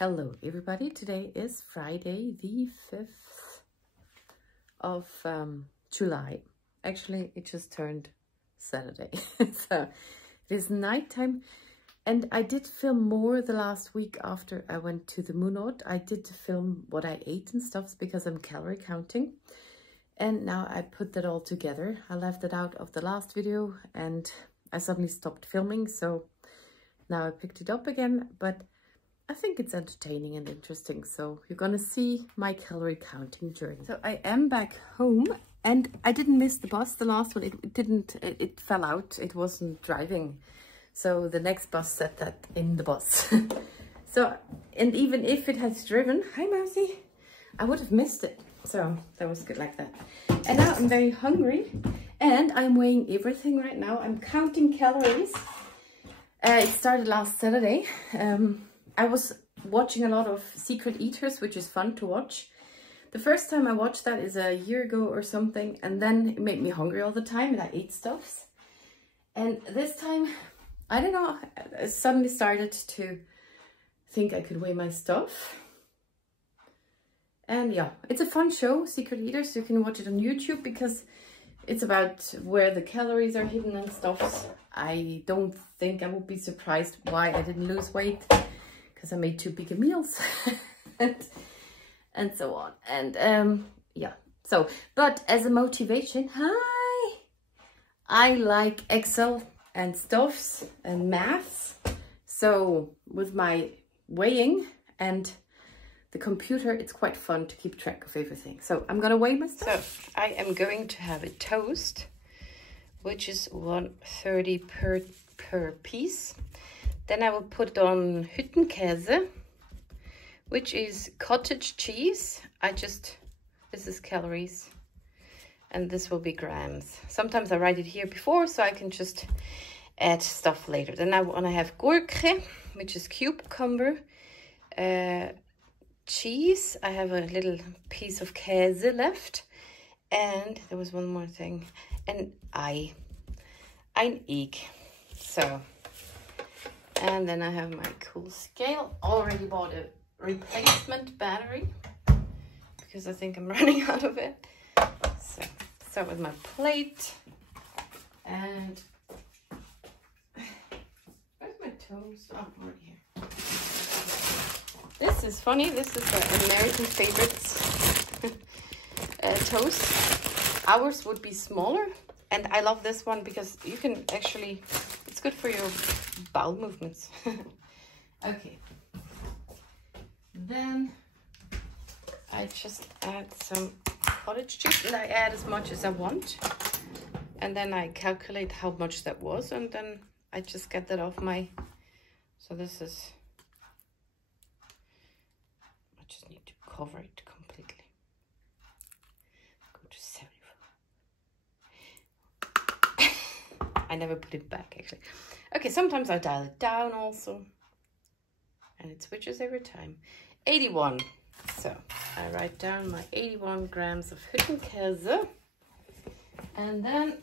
Hello everybody, today is Friday the 5th of July. Actually, it just turned Saturday. So it is nighttime and I did film more the last week after I went to the Moonot. I did film what I ate and stuff because I'm calorie counting. And now I put that all together. I left it out of the last video and I suddenly stopped filming. So now I picked it up again, but I think it's entertaining and interesting. So you're gonna see my calorie counting journey. So I am back home and I didn't miss the bus. The last one, it fell out. It wasn't driving. So the next bus said that in the bus. So, and even if it has driven, hi Mousy, I would have missed it. So that was good like that. And now I'm very hungry and I'm weighing everything right now. I'm counting calories. It started last Saturday. I was watching a lot of Secret Eaters, which is fun to watch. The first time I watched that is a year ago or something, and then it made me hungry all the time and I ate stuffs. And this time, I don't know, I suddenly started to think I could weigh my stuff. And yeah, it's a fun show, Secret Eaters. You can watch it on YouTube because it's about where the calories are hidden and stuff. I don't think I would be surprised why I didn't lose weight, because I made too big meals and so on. And yeah, so, but as a motivation, hi, I like Excel and stuffs and maths. So with my weighing and the computer, it's quite fun to keep track of everything. So I'm gonna weigh my stuff. So I am going to have a toast, which is 130 per piece. Then I will put on Hüttenkäse, which is cottage cheese. This is calories, and this will be grams. Sometimes I write it here before, so I can just add stuff later. Then I want to have Gurke, which is cucumber, cheese. I have a little piece of Käse left, and there was one more thing, and ein egg. So. And then I have my cool scale. Already bought a replacement battery because I think I'm running out of it. So start with my plate. And where's my toast? Oh, right here. This is funny. This is the American favorites toast. Ours would be smaller. And I love this one because you can actually, it's good for your bowel movements. Okay. Then I just add some cottage cheese, and I add as much as I want. And then I calculate how much that was, and then I just get that off my, so this is, I just need to cover it completely. Go to 74. I never put it back actually. Okay, sometimes I dial it down also, and it switches every time. 81. So I write down my 81 grams of Hüttenkäse, and then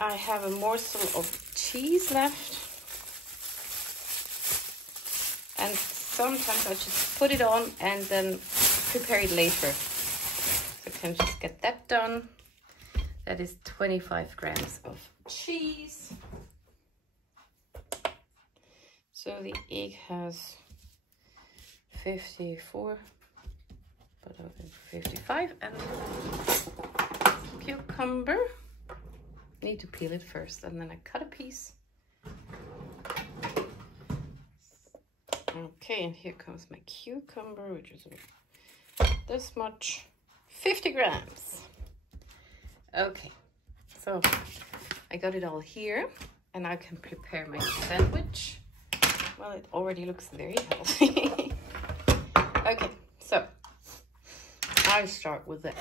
I have a morsel of cheese left, and sometimes I just put it on and then prepare it later. So I can just get that done. That is 25 grams of cheese. So the egg has 54, but I'll do 55, and cucumber. Need to peel it first, and then I cut a piece. Okay, and here comes my cucumber, which is this much, 50 grams. Okay, so I got it all here, and I can prepare my sandwich. Well, it already looks very healthy. Okay, so I start with the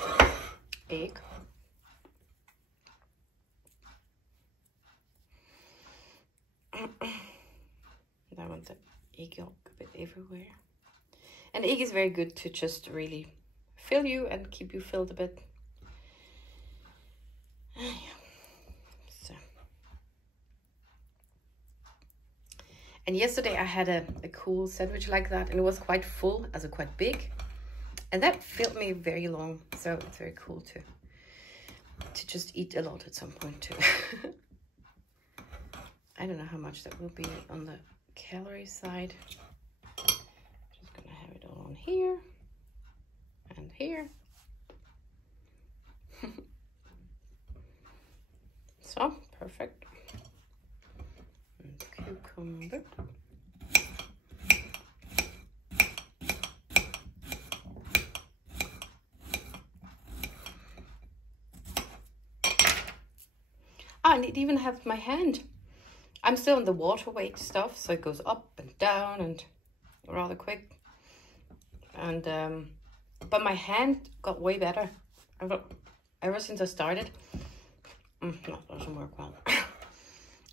egg. I want the egg yolk a bit everywhere. And egg is very good to just really fill you and keep you filled a bit. And yesterday I had a cool sandwich like that, and it was quite full, also quite big. And that filled me very long, so it's very cool to just eat a lot at some point too. I don't know how much that will be on the calorie side. Just gonna have it all on here and here. So, perfect. And cucumber. And it even has my hand. I'm still in the water weight stuff, so it goes up and down and rather quick. And but my hand got way better ever since I started. No, it doesn't work well.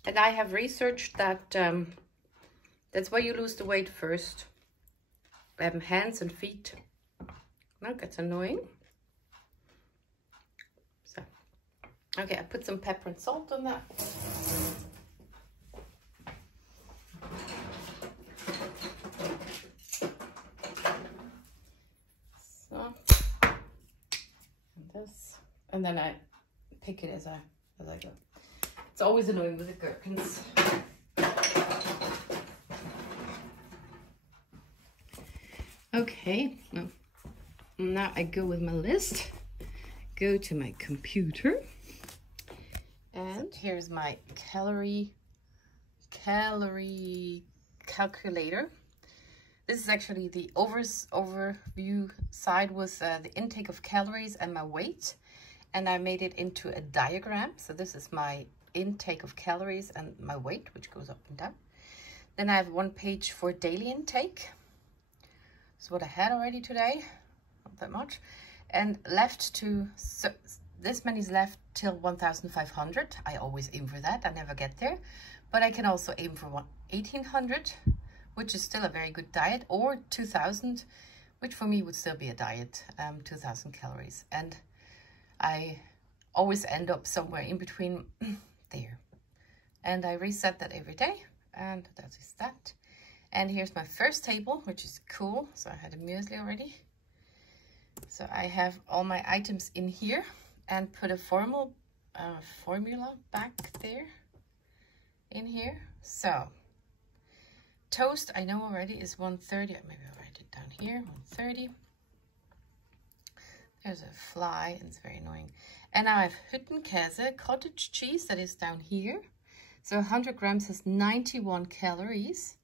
And I have researched that that's why you lose the weight first. Hands and feet. That gets annoying. So, okay, I put some pepper and salt on that. So, and this, and then I pick it as I go. It's always annoying with the gherkins. Okay, now I go with my list. Go to my computer, and here's my calorie calculator. This is actually the overview side with the intake of calories and my weight, and I made it into a diagram. So this is my intake of calories and my weight, which goes up and down. Then I have one page for daily intake. So what I had already today, not that much, and left to, so this many is left till 1,500. I always aim for that. I never get there, but I can also aim for 1,800, which is still a very good diet, or 2,000, which for me would still be a diet, 2,000 calories. And I always end up somewhere in between there. And I reset that every day, and that is that. And here's my first table, which is cool. So I had a muesli already. So I have all my items in here and put a formula back there in here. So toast, I know already, is 130. Maybe I'll write it down here, 130. There's a fly, and it's very annoying. And now I have Hüttenkäse, cottage cheese, that is down here. So 100 grams has 91 calories.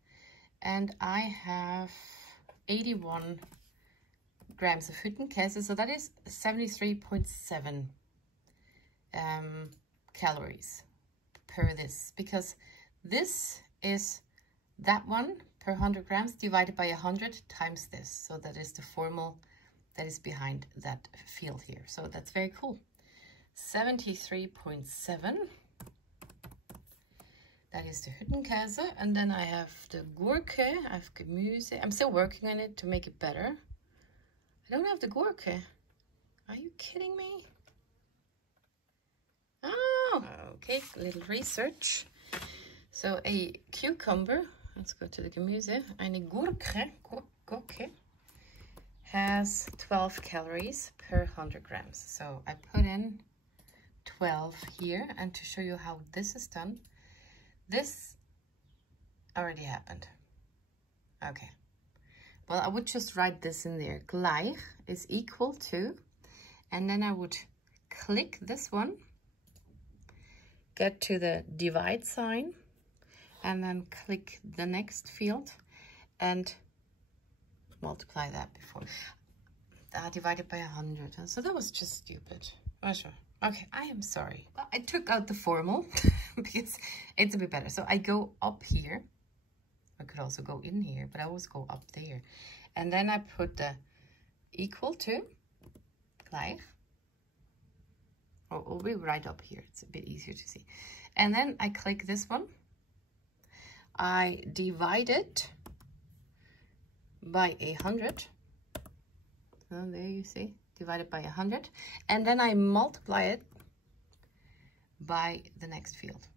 And I have 81 grams of Hüttenkäse, so that is 73.7 calories per this, because this is that one per 100 grams divided by 100 times this. So that is the formula that is behind that field here. So that's very cool. 73.7. That is the Hüttenkäse, and then I have the Gurke, I have Gemüse. I'm still working on it to make it better. I don't have the Gurke. Are you kidding me? Oh, okay, a little research. So a cucumber, let's go to the Gemüse. Eine Gurke has 12 calories per 100 grams. So I put in 12 here, and to show you how this is done, this already happened. Okay. Well, I would just write this in there. Gleich is equal to, and then I would click this one, get to the divide sign, and then click the next field and multiply that before. Divided by 100. So that was just stupid. Oh, sure. Okay, I am sorry. I took out the formal because it's a bit better. So I go up here. I could also go in here, but I always go up there. And then I put the equal to, gleich. Or we'll be right up here. It's a bit easier to see. And then I click this one. I divide it by 100. So there you see. Divided by 100, and then I multiply it by the next field.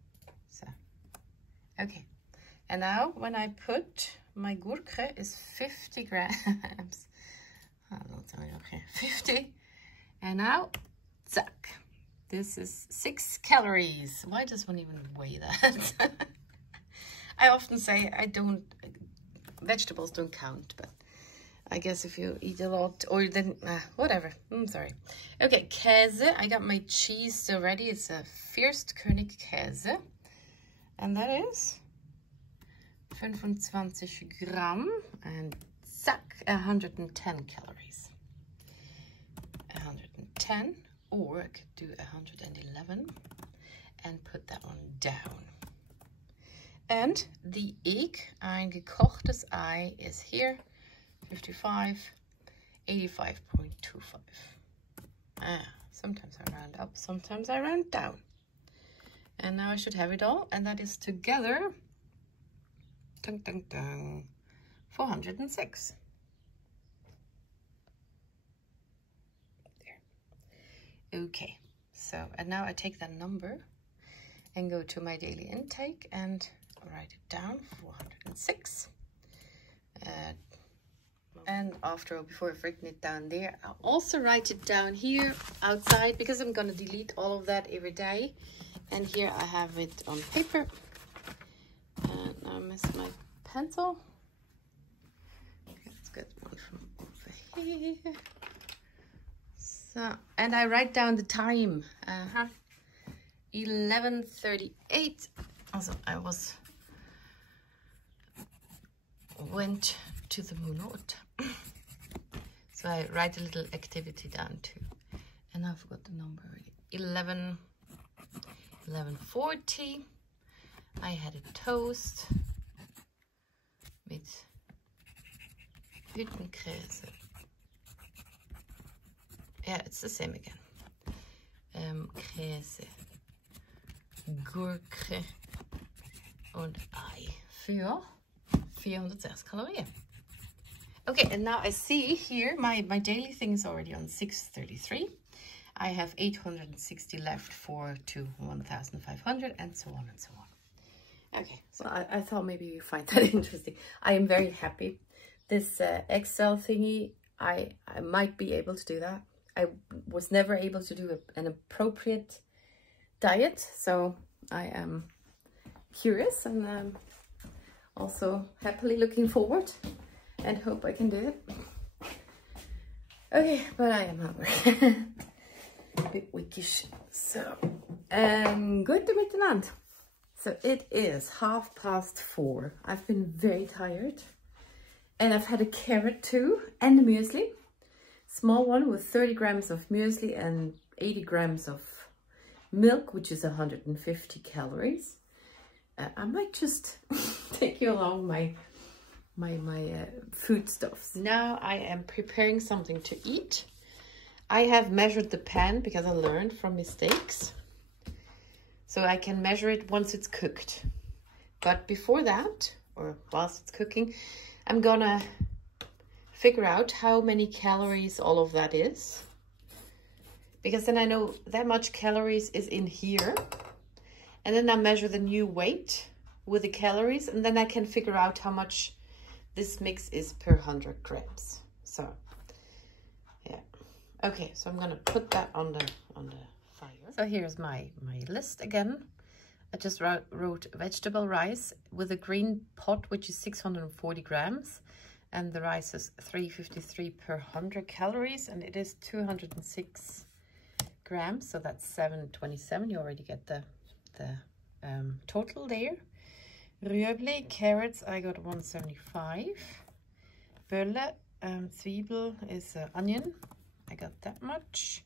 So, okay, And now when I put my Gurke is 50 grams. Okay, 50. And now, zack. This is 6 calories. Why does one even weigh that? I often say vegetables don't count, but I guess if you eat a lot, or then, whatever. I'm sorry. Okay, Käse. I got my cheese still ready. It's a Fürstkönig Käse. And that is 25 gram. And zack, 110 calories. 110. Or I could do 111 and put that one down. And the egg, ein gekochtes Ei, is here, 55, 85.25. Sometimes I round up, sometimes I round down. And now I should have it all, and that is together, dun, dun, dun, 406. Okay, so, and now I take that number and go to my daily intake and write it down, 406. And before I've written it down there, I'll also write it down here outside, because I'm going to delete all of that every day. And here I have it on paper. And I missed my pencil. Okay, let's get one from over here. And I write down the time, 11:38. Also, I went to the Moonot. So I write a little activity down too. And I forgot the number already. 11:40. I had a toast with Hüttenkäse. Yeah, it's the same again. Käse, Gurke und Ei für 406 Kalorien. Okay, and now I see here my daily thing is already on 633. I have 860 left to 1,500 and so on and so on. Okay, so I thought maybe you find that interesting. I am very happy. This Excel thingy, I might be able to do that. I was never able to do an appropriate diet, so I am curious and also happily looking forward and hope I can do it. Okay, but I am hungry. A bit weakish. So, good miteinander. So it is 4:30. I've been very tired. And I've had a carrot too, and a muesli. Small one with 30 grams of muesli and 80 grams of milk, which is 150 calories. I might just take you along my foodstuffs. Now I am preparing something to eat. I have measured the pan because I learned from mistakes. So I can measure it once it's cooked. But before that, or whilst it's cooking, I'm gonna figure out how many calories all of that is. Because then I know that much calories is in here. And then I measure the new weight with the calories, and then I can figure out how much this mix is per 100 grams. So, yeah. Okay, so I'm gonna put that on the fire. So here's my list again. I just wrote vegetable rice with a green pot, which is 640 grams. And the rice is 353 per 100 calories, and it is 206 grams. So that's 727. You already get the total there. Rüebli, carrots, I got 175. Bölle, zwiebel is onion. I got that much.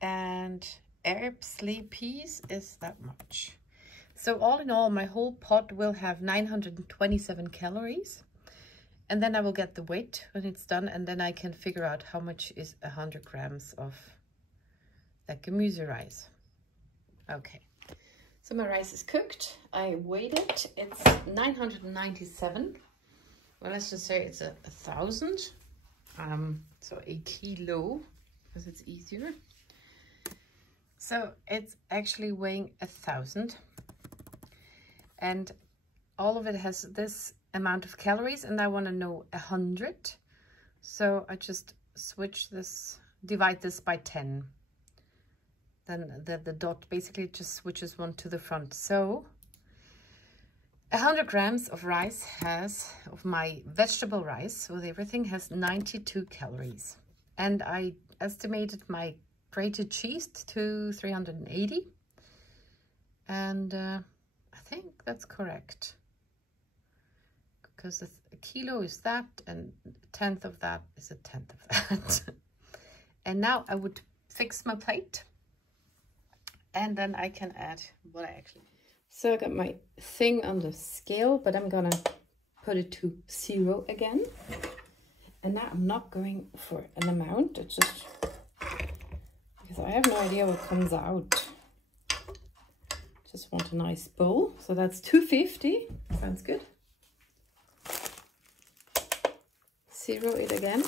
And erbsli peas is that much. So all in all, my whole pot will have 927 calories. And then I will get the weight when it's done, and then I can figure out how much is 100 grams of that gemüse rice. Okay. So my rice is cooked. I weighed it. It's 997. Well, let's just say it's 1,000. So a kilo, because it's easier. So it's actually weighing 1,000. And all of it has this amount of calories, and I want to know 100. So I just switch this, divide this by 10. Then the dot basically just switches one to the front. So 100 grams of rice of my vegetable rice with everything has 92 calories. And I estimated my grated cheese to 380. And I think that's correct. Because a kilo is that, and a tenth of that is a tenth of that. And now I would fix my plate. And then I can add what I actually... So I got my thing on the scale, but I'm gonna put it to 0 again. And now I'm not going for an amount, it's just because I have no idea what comes out. Just want a nice bowl. So that's 250. Sounds good. 0 it again.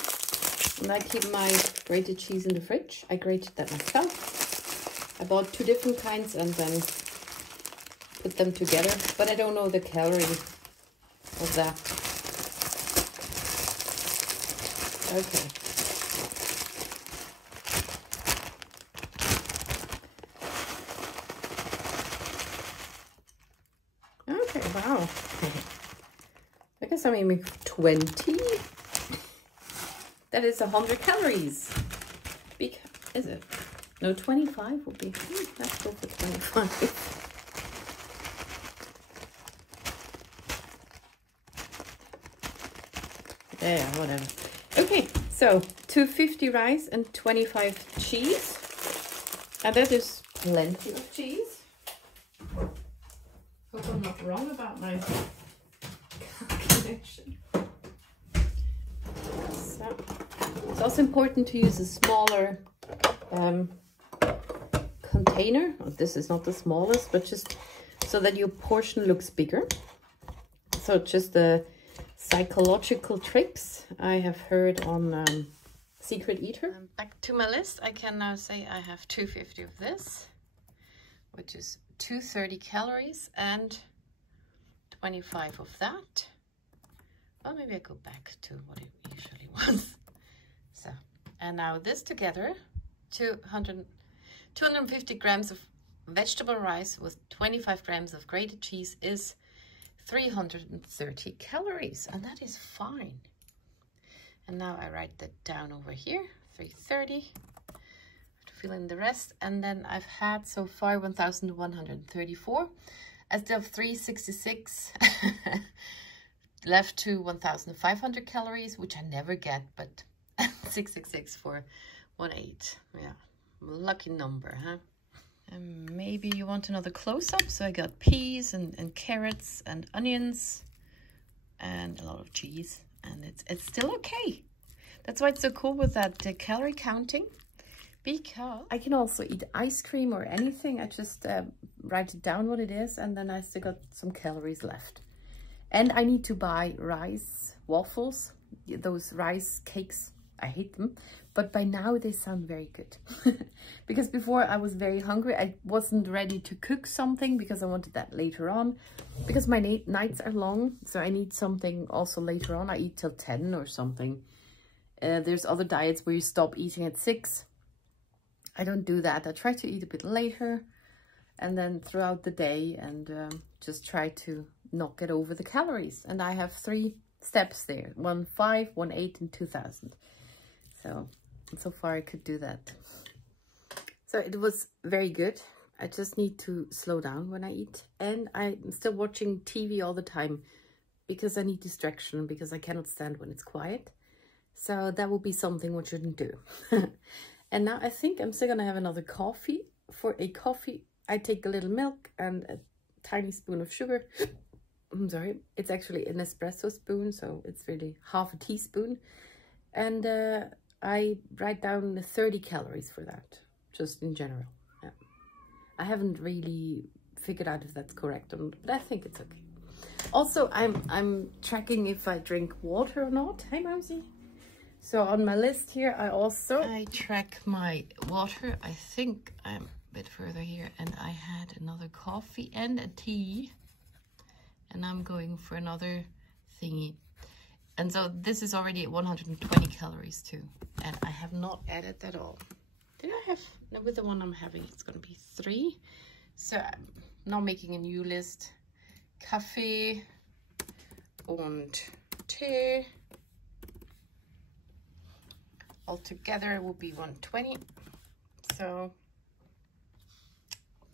And I keep my grated cheese in the fridge. I grated that myself. I bought 2 different kinds and then put them together, but I don't know the calorie of that. Okay. Okay, wow. I guess I'm aiming for 20. That is 100 calories. Is it? No, 25 would be. Let's go for 25. Yeah, whatever. Okay, so 250 rice and 25 cheese. And that is plenty of cheese. Hope I'm not wrong about my calculation. So, it's also important to use a smaller container. This is not the smallest, but just so that your portion looks bigger. So just the psychological tricks I have heard on Secret Eater. Back to my list, I can now say I have 250 of this, which is 230 calories, and 25 of that. Well, maybe I go back to what it usually was. So, and now this together, 250 grams of vegetable rice with 25 grams of grated cheese is 330 calories, and that is fine. And now I write that down over here, 330. I have to fill in the rest, and then I've had so far 1,134. I still have 366 left to 1,500 calories, which I never get, but 666 for 18. Yeah, lucky number, huh? And maybe you want another close-up. So I got peas and carrots and onions and a lot of cheese, and it's still okay. That's why it's so cool with that calorie counting, because I can also eat ice cream or anything. I just write it down what it is, and then I still got some calories left. And I need to buy rice waffles, those rice cakes. I hate them, but by now they sound very good. Because before I was very hungry. I wasn't ready to cook something because I wanted that later on. Because my nights are long, so I need something also later on. I eat till 10 or something. There's other diets where you stop eating at 6. I don't do that. I try to eat a bit later and then throughout the day, and just try to not get over the calories. And I have 3 steps there: 1, 5, 1, 8, and 2,000. So far I could do that. So it was very good. I just need to slow down when I eat. And I'm still watching TV all the time because I need distraction, because I cannot stand when it's quiet. So that will be something we shouldn't do. And now I think I'm still gonna have another coffee. For a coffee, I take a little milk and a tiny spoon of sugar. I'm sorry, it's actually an espresso spoon, so it's really half a teaspoon. And I write down the 30 calories for that, just in general. Yeah. I haven't really figured out if that's correct or not, but I think it's okay. Also, I'm tracking if I drink water or not. Hey, Mousy. So on my list here, I track my water. I think I'm a bit further here, and I had another coffee and a tea. and I'm going for another thingy. And so this is already at 120 calories too. And I have not added that all. Did I have, no, with the one I'm having, it's gonna be 3. So I'm now making a new list. Kaffee und Tee. Altogether will be 120. So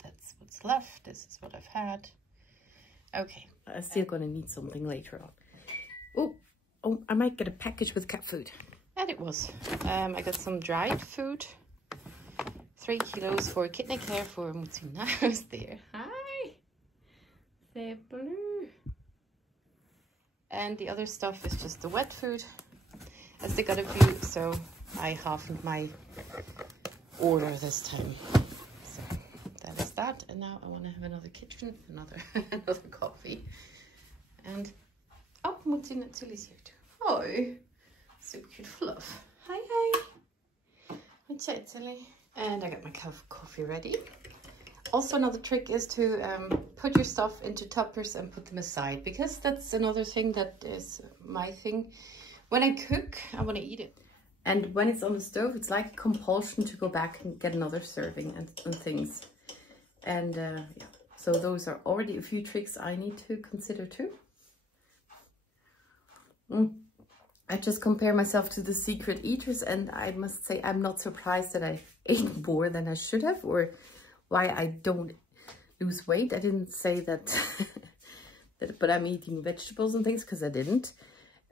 that's what's left. This is what I've had. Okay, I'm still gonna need something later on. Oh, I might get a package with cat food. And it was. I got some dried food. 3 kilos for kidney care for Mutsuna. Who's there? Hi! They're blue. And the other stuff is just the wet food. As they got a few, so I halved my order this time. So that is that. And now I want to have another kitchen, another coffee. And oh, Mutsuna is here too. Oh, so cute, fluff. Hi, hi. And I got my cup of coffee ready. Also, another trick is to put your stuff into tuppers and put them aside, because that's another thing that is my thing. When I cook, I want to eat it. And when it's on the stove, it's like a compulsion to go back and get another serving and things. And yeah, so those are already a few tricks I need to consider too. I just compare myself to the secret eaters, and I must say I'm not surprised that I ate more than I should have, or why I don't lose weight. I didn't say that, but I'm eating vegetables and things, because I didn't.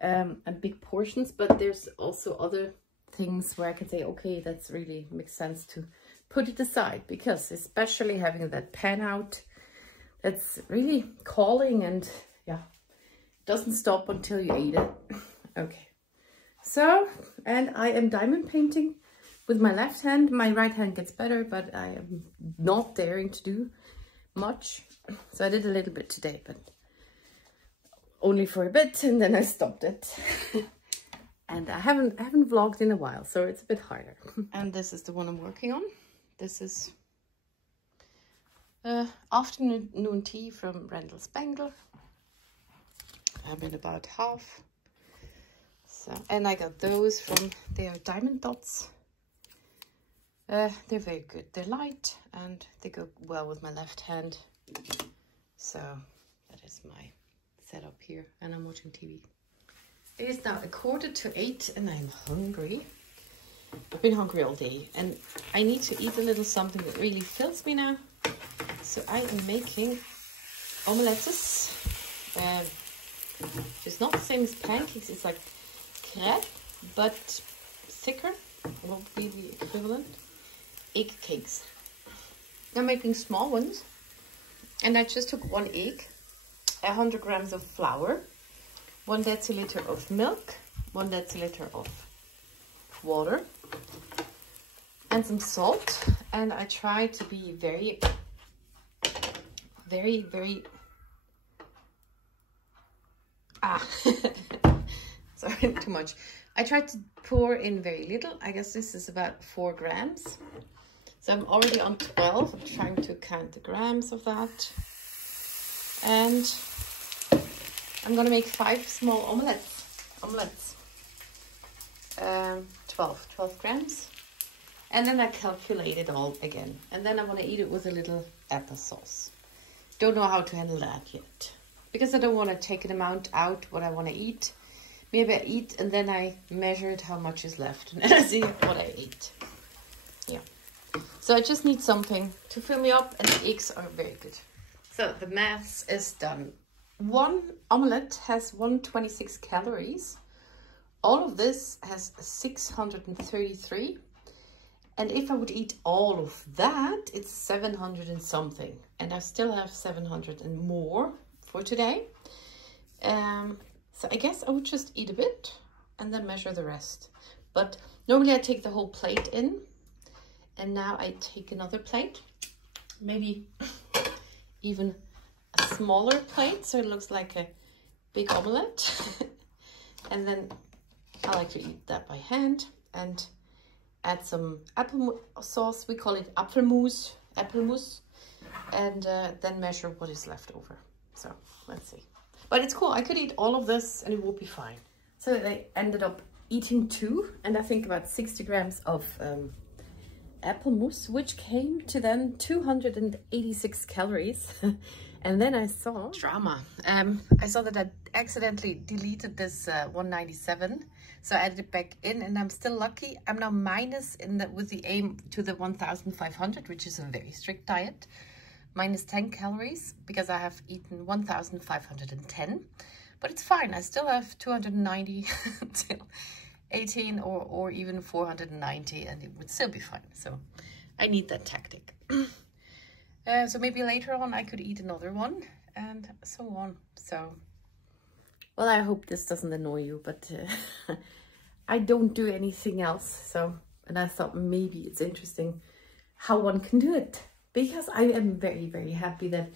And big portions, but there's also other things where I can say, okay, that's really makes sense to put it aside, because especially having that pan out, that's really calling, and yeah, doesn't stop until you eat it. Okay. So, and I am diamond painting with my left hand. My right hand gets better, but I am not daring to do much. So I did a little bit today, but only for a bit, and then I stopped it. And I haven't vlogged in a while, so it's a bit harder. And this is the one I'm working on. This is afternoon tea from Randall Spangler. I'm in about half. So, and I got those from, they are diamond dots. They're very good. They're light and they go well with my left hand. So that is my setup here, and I'm watching TV. It is now 7:45 and I'm hungry. I've been hungry all day, and I need to eat a little something that really fills me now. So I am making omelettes. It's not the same as pancakes. It's like crepe, but thicker. What would be the equivalent? Egg cakes. I'm making small ones, and I just took 1 egg, 100 grams of flour, 1 deciliter of milk, 1 deciliter of water, and some salt. And I try to be very sorry, too much. I tried to pour in very little. I guess this is about 4 grams. So I'm already on 12. I'm trying to count the grams of that. And I'm gonna make 5 small omelets. 12 grams. And then I calculate it all again. And then I want to eat it with a little applesauce. Don't know how to handle that yet, because I don't want to take an amount out what I want to eat. Maybe I eat and then I measure it how much is left, and I see what I ate. Yeah. So I just need something to fill me up, and the eggs are very good. So the maths is done. 1 omelette has 126 calories. All of this has 633. And if I would eat all of that, it's 700 and something. And I still have 700 and more for today. So I guess I would just eat a bit and then measure the rest. But normally I take the whole plate in. And now I take another plate. Maybe even a smaller plate, so it looks like a big omelette. And then I like to eat that by hand and add some apple sauce. We call it apfelmus, and then measure what is left over. So let's see. But it's cool. I could eat all of this and it would be fine. So I ended up eating 2 and I think about 60 grams of apple mousse, which came to then 286 calories. And then I saw drama. I saw that I accidentally deleted this 197, so I added it back in, and I'm still lucky. I'm now minus with the aim to the 1,500, which is a very strict diet, minus 10 calories because I have eaten 1,510. But it's fine. I still have 290 till 18 or even 490, and it would still be fine. So I need that tactic. So maybe later on I could eat another one and so on. So, well, I hope this doesn't annoy you, but I don't do anything else. So, and I thought maybe it's interesting how one can do it, because I am very, very happy that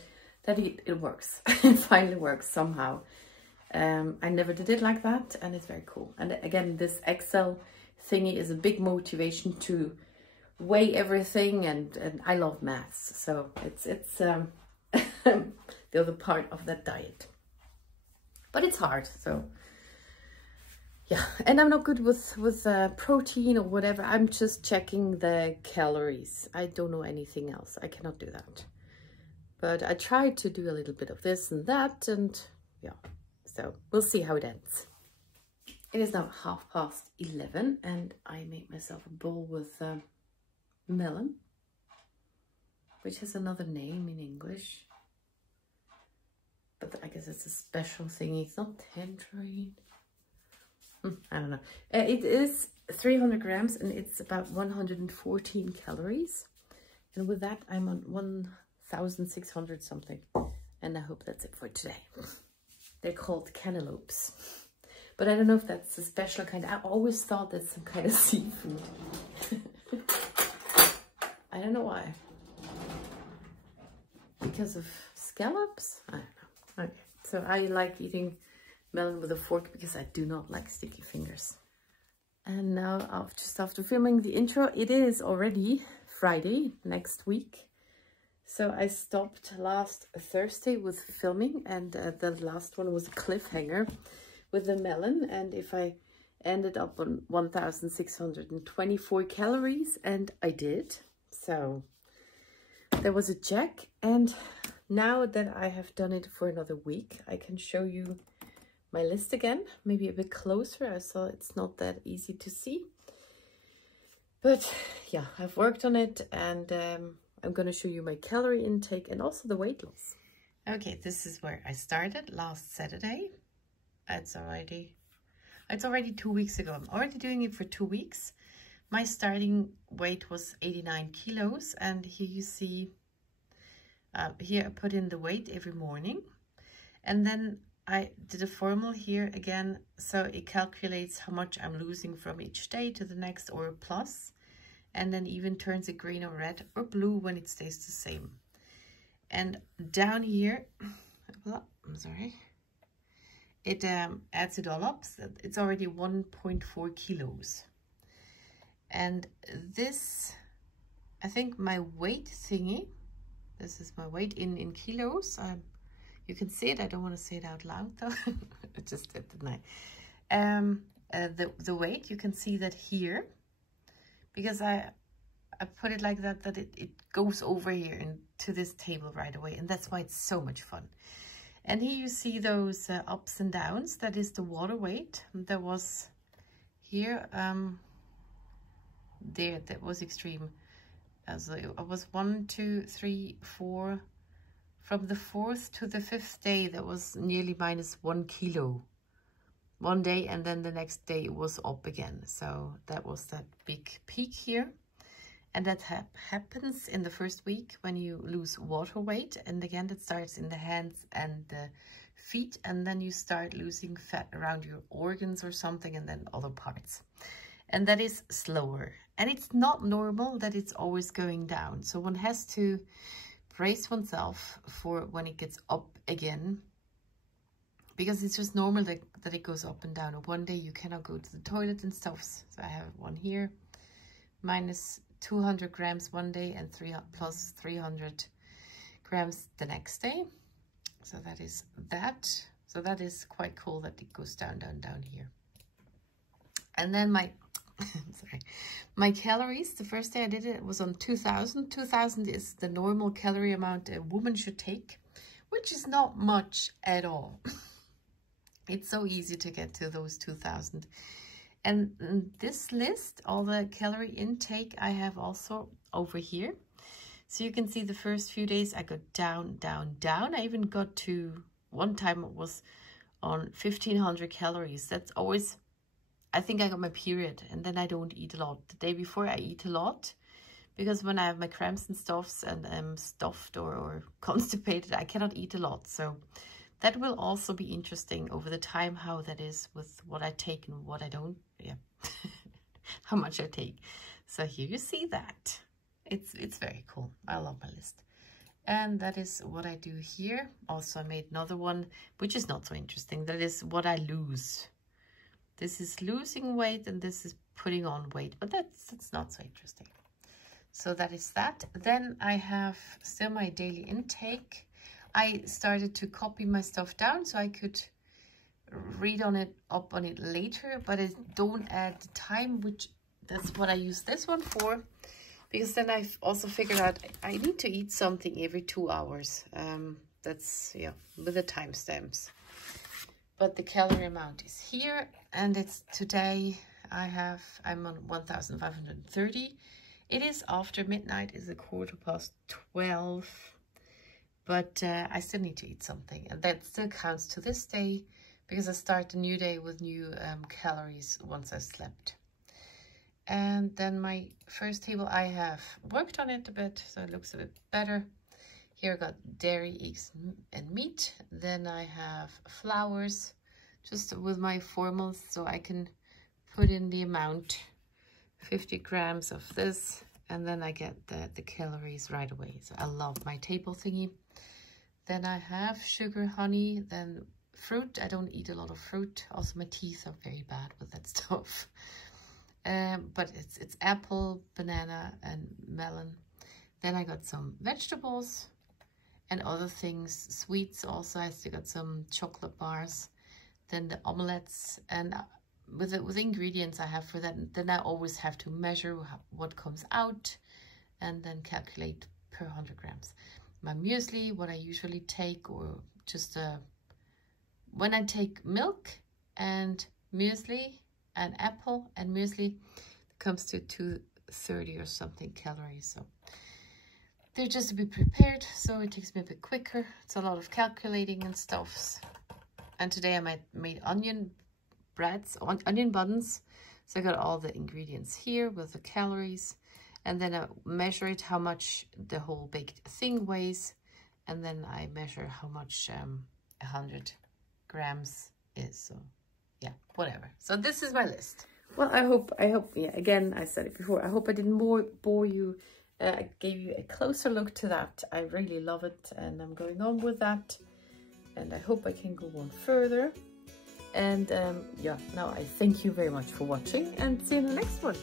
it works. It finally works somehow. I never did it like that, and it's very cool. And again, this Excel thingy is a big motivation to weigh everything, and I love maths, so it's the other part of that diet. But it's hard, so yeah. And I'm not good with protein or whatever. I'm just checking the calories. I don't know anything else. I cannot do that. But I tried to do a little bit of this and that, and yeah. So we'll see how it ends. It is now 11:30, and I made myself a bowl with melon, which has another name in English, but I guess it's a special thing. It's not tangerine. I don't know. It is 300 grams and it's about 114 calories. And with that, I'm on 1,600 something. And I hope that's it for today. They're called cantaloupes. But I don't know if that's a special kind. I always thought that's some kind of seafood. I don't know why. Because of scallops? I don't know. Okay. So I like eating melon with a fork because I do not like sticky fingers. And now, just after filming the intro, it is already Friday next week. So I stopped last Thursday with filming, and the last one was a cliffhanger with the melon. And if I ended up on 1,624 calories, and I did. So there was a check, and now that I have done it for another week, I can show you my list again, maybe a bit closer. I saw it's not that easy to see, but yeah, I've worked on it, and I'm going to show you my calorie intake and also the weight loss. Okay, this is where I started last Saturday. It's already 2 weeks ago. I'm already doing it for 2 weeks. My starting weight was 89 kilos, and here you see, here I put in the weight every morning, and then I did a formula here again, so it calculates how much I'm losing from each day to the next, or a plus, and then even turns it green or red or blue when it stays the same. And down here, I'm sorry, it adds it all up. So it's already 1.4 kilos. And this, I think my weight thingy, this is my weight in kilos. You can see it. I don't want to say it out loud though. I just did, didn't I? The weight, you can see that here, because I put it like that, it goes over here into this table right away. And that's why it's so much fun. And here you see those ups and downs. That is the water weight. There was here, there, that was extreme. So it was 1, 2, 3, 4. From the 4th to the 5th day, that was nearly minus 1 kilo. One day, and then the next day it was up again. So that was that big peak here. And that happens in the first week when you lose water weight. And again, it starts in the hands and the feet. And then you start losing fat around your organs or something, and then other parts. And that is slower. And it's not normal that it's always going down. So one has to brace oneself for when it gets up again, because it's just normal that it goes up and down. One day you cannot go to the toilet and stuff. So I have one here, minus 200 grams one day and plus 300 grams the next day. So that is that. So that is quite cool that it goes down, down, down here. And then my, sorry, my calories, the first day I did it was on 2,000. 2,000 is the normal calorie amount a woman should take, which is not much at all. It's so easy to get to those 2,000. And this list, all the calorie intake, I have also over here. So you can see the first few days I got down, down, down. I even got to, one time it was on 1,500 calories. That's always, I think I got my period and then I don't eat a lot. The day before I eat a lot because when I have my cramps and stuffs and I'm stuffed or constipated, I cannot eat a lot. So that will also be interesting over the time, how that is with what I take and what I don't, yeah, how much I take. So here you see that. It's very cool. I love my list. And that is what I do here. Also, I made another one, which is not so interesting. That is what I lose. This is losing weight and this is putting on weight, but that's not so interesting. So that is that. Then I have still my daily intake. I started to copy my stuff down so I could read on it, up on it later, but I don't add the time, which that's what I use this one for. Because then I've also figured out I need to eat something every 2 hours. That's, yeah, with the timestamps. But the calorie amount is here. And it's today, I'm on 1,530. It is after midnight, it's 12:15. But I still need to eat something. And that still counts to this day. Because I start a new day with new calories once I slept. And then my first table, I have worked on it a bit, so it looks a bit better. Here I got dairy, eggs, and meat. Then I have flours, just with my formals, so I can put in the amount, 50 grams of this, and then I get the calories right away. So I love my table thingy. Then I have sugar, honey, then fruit. I don't eat a lot of fruit. Also, my teeth are very bad with that stuff. But it's apple, banana, and melon. Then I got some vegetables and other things, sweets also. I still got some chocolate bars. Then the omelettes, and with the ingredients I have for that, then I always have to measure what comes out and then calculate per 100 grams. My muesli, what I usually take, or just when I take milk and muesli, an apple and muesli, it comes to 230 or something calories. So they're just to be prepared, so it takes me a bit quicker. It's a lot of calculating and stuff. And today I made onion breads, onion buns. So I got all the ingredients here with the calories, and then I measure it, how much the whole baked thing weighs, and then I measure how much 100 grams is. So yeah, whatever. So this is my list. Well, I hope, yeah, again, I said it before, I hope I didn't bore you. I gave you a closer look to that. I really love it, and I'm going on with that. And I hope I can go on further. And yeah, now I thank you very much for watching, and see you in the next one.